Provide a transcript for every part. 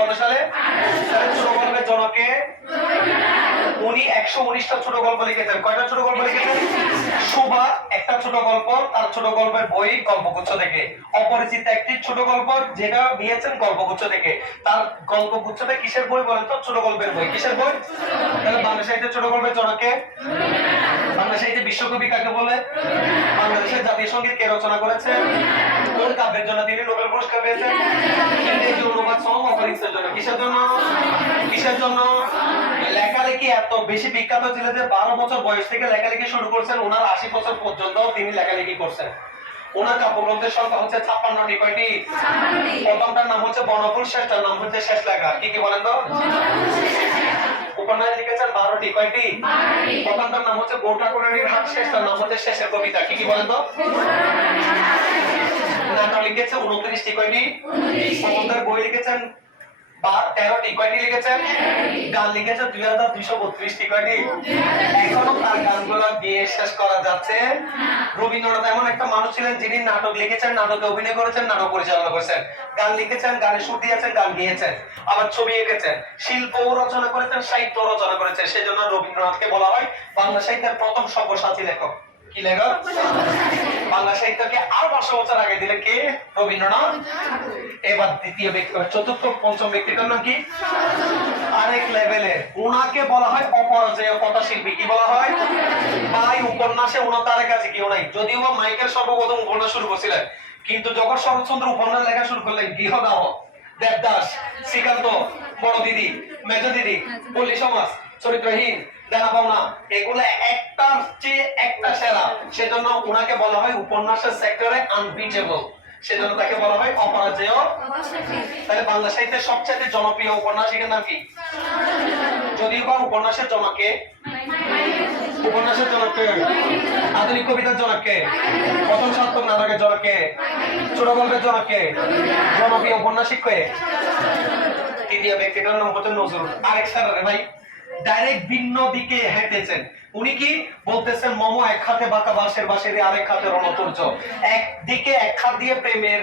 কত সালে? তাহলে ছোট গল্পের জনকে উনি 119টা ছোট গল্প লিখেছেন। কয়টা ছোট গল্প লিখেছেন? সুভা একটা ছোট গল্প, তার ছোট গল্পের বই গল্পগুচ্ছ থেকে। অপরিচিত একটি ছোট গল্প যেটা নিয়েছেন গল্পগুচ্ছ থেকে। তার গল্পগুচ্ছটা কিসের বই বলেন তো? ছোট গল্পের বই। কিসের বই? তাহলে বাংলা সাহিত্যের ছোট গল্পের জনকে? বাংলা সাহিত্যে বিশ্বকবি কাকে বলে? বাংলাদেশের জাতীয় সঙ্গীত কে রচনা করেছেন? কোন কাব্যের জন্য তিনি নোবেল পুরস্কার পেয়েছেন? ইংরেজি অনুবাদ সহ অপরিচিতের জন্য। কিসের জন্য? কিসের জন্য? লেখালেখি এত বেশি বিখ্যাত ছিল যে 12 বছর বয়স থেকে লেখালেখি শুরু করছেন। ওনার 80 বছর পর্যন্ত তিনি লেখালেখি করছেন। ওনার কাব্যগ্রন্থের সংখ্যা হচ্ছে 56টি। কয়টি? প্রথমটার নাম হচ্ছে বনফুল, শেষটার নাম হচ্ছে শেষ লেখা। কি কি বলেন তো? উপন্যাস লিখেছেন 12টি। কয়টি? প্রথমটার নাম হচ্ছে গোটাকুরানির হাট, শেষটার নাম হচ্ছে শেষের কবিতা। কি কি বলেন তো? নাটক লিখেছেন 29টি। কয়টি? প্রবন্ধের বই লিখেছেন 13টি। কয়টি লিখেছেন? গান লিখেছেন 2232টি। কয়টি? এখনো তার গানগুলো দিয়ে শেষ করা যাচ্ছে। রবীন্দ্রনাথ এমন একটা মানুষ ছিলেন যিনি নাটক লিখেছেন, নাটকে অভিনয় করেছেন, নাটক পরিচালনা করেছেন, গান লিখেছেন, গানে সুর দিয়েছেন, গান গেয়েছেন, আবার ছবি এঁকেছেন, শিল্প রচনা করেছেন, সাহিত্য রচনা করেছেন। সেজন্য রবীন্দ্রনাথকে বলা হয় বাংলা সাহিত্যের প্রথম সব্যসাচী লেখক। কি লেখক? বাংলা সাহিত্যকে আরো 500 বছর আগে দিলেন কে? রবীন্দ্রনাথ। এবার দ্বিতীয় ব্যক্তি, চতুর্থ পঞ্চম ব্যক্তিটার নাম কি? আরেক লেভেলে উনাকে বলা হয় অপরাজেয় কথা শিল্পী। কি বলা হয়? ভাই উপন্যাসে উনার তার কাছে কেউ নাই, যদিও বা মাইকেল সর্বপ্রথম উপন্যাস শুরু করছিলেন, কিন্তু যখন শরৎচন্দ্র উপন্যাস লেখা শুরু করলেন, গৃহদাহ, দেবদাস, শ্রীকান্ত, বড় দিদি, মেজ দিদি, পল্লী সমাজ, চরিত্রহীন, দেনা পাওনা, এগুলো একটার চেয়ে একটা সেরা। সেজন্য উনাকে বলা হয় উপন্যাসের সেক্টরে আনবিটেবল। সেজন্য তাকে বলা হয় অপরাজেয়। তাহলে বাংলা সাহিত্যের সবচেয়ে জনপ্রিয় উপন্যাসিকের নাম কি? যদিও বা উপন্যাসের জনককে, উপন্যাসের জনককে, আধুনিক কবিতার জনককে, প্রথম সার্থক নাটকের জনককে, ছোট গল্পের জনককে, জনপ্রিয় উপন্যাসিক কে? তৃতীয় ব্যক্তিটার নাম হচ্ছে নজরুল। আরেক স্যার ভাই ডাইরেক্ট ভিন্ন দিকে হেঁটেছেন। উনি কি বলতেছেন? মম এক হাতে বাঁকা বাঁশের বাঁশেরই, আরেক হাতে রণতুর্য। একদিকে এক হাত দিয়ে প্রেমের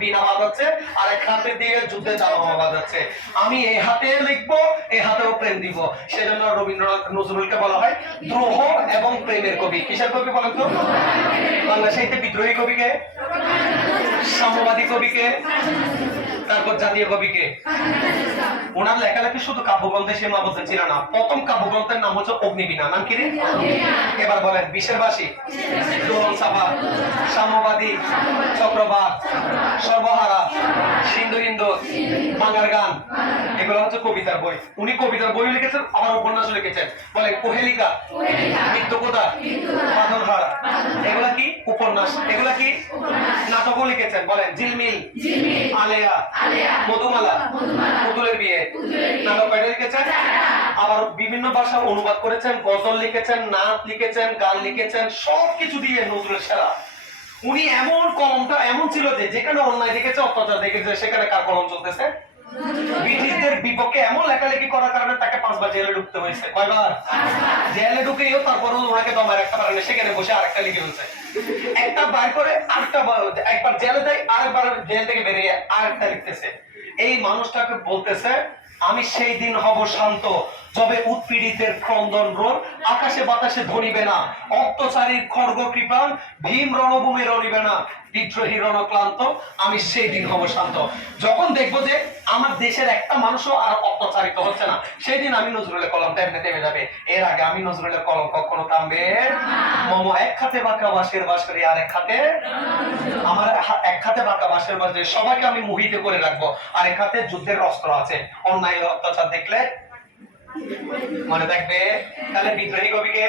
বীণা বাজাচ্ছে, আর এক হাতে দিয়ে যুদ্ধে দাবামা বাজাচ্ছে। আমি এই হাতে লিখবো, এই হাতেও প্রেম দিব। সেজন্য রবীন্দ্রনাথ নজরুলকে বলা হয় দ্রোহ এবং প্রেমের কবি। কিসের কবি বলেন তো? বাংলা সাহিত্যে বিদ্রোহী কবিকে, সাম্যবাদী কবিকে, তারপর জাতীয় কবিকে। ওনার লেখালেখি শুধু কাব্যগ্রন্থে সীমাবদ্ধ ছিল না। প্রথম কাব্যগ্রন্থের নাম হচ্ছে অগ্নিবীণা। নাম কি রে? এবার বলেন। বিশের বাসী, দোলন চাপা, সাম্যবাদী, চক্রবাক, সর্বহারা, সিন্ধু হিন্দু, বাংলার গান, এগুলো হচ্ছে কবিতার বই। উনি কবিতার বই লিখেছেন, আবার উপন্যাস লিখেছেন। বলেন কোহেলিকা, মৃত্যুকোদা, বাদলহারা, এগুলা কি? উপন্যাস। এগুলা কি? নাটকও লিখেছেন। বলেন ঝিলমিল, আলেয়া, মধুমালা, পুতুলের বিয়ে, নাটক কয়টা লিখেছেন? আবার বিভিন্ন ভাষা অনুবাদ করেছেন, গজল লিখেছেন, নাচ লিখেছেন, গান লিখেছেন, সবকিছু দিয়ে নজরুল সেরা। উনি এমন কলমটা এমন ছিল যে যেখানে অন্যায় দেখেছে, অত্যাচার দেখেছে, সেখানে কার কলম চলতেছে? ব্রিটিশদের বিপক্ষে এমন লেখালেখি করার কারণে তাকে 5 বার জেলে ঢুকতে হয়েছে। কয়বার? জেলে ঢুকেও তারপরেও ওনাকে দমার একটা পারেনি, সেখানে বসে আরেকটা লিখে ফেলছে। একটা বার করে আরেকটা, একবার জেলে যায়, আরেকবার জেল থেকে বেরিয়ে আরেকটা লিখতেছে। এই মানুষটাকে বলতেছে আমি সেই দিন হব শান্ত, যবে উৎপীড়িতের ক্রন্দন রোল আকাশে বাতাসে ধরিবে না, অত্যাচারীর খড়গ কৃপান ভীম রণভূমি রণিবে না, বিদ্রোহী রণক্লান্ত, আমি সেই দিন হব শান্ত। যখন দেখবো যে আমার দেশের একটা মানুষও আর অত্যাচারিত হচ্ছে না, সেই দিন আমি নজরুলের কলমটা এমনি থেমে যাবে। এর আগে আমি নজরুলের কলম কখনো থামবে। মম এক হাতে বাঁকা বাঁশের বাঁশরি, আর এক হাতে আমার এক হাতে বাঁকা বাঁশের বাঁশরি, সবাইকে আমি মোহিত করে রাখবো। আর এক হাতে যুদ্ধের অস্ত্র আছে, অন্যায় অত্যাচার দেখলে মনে থাকবে। তাহলে বিদ্রোহী কবিকে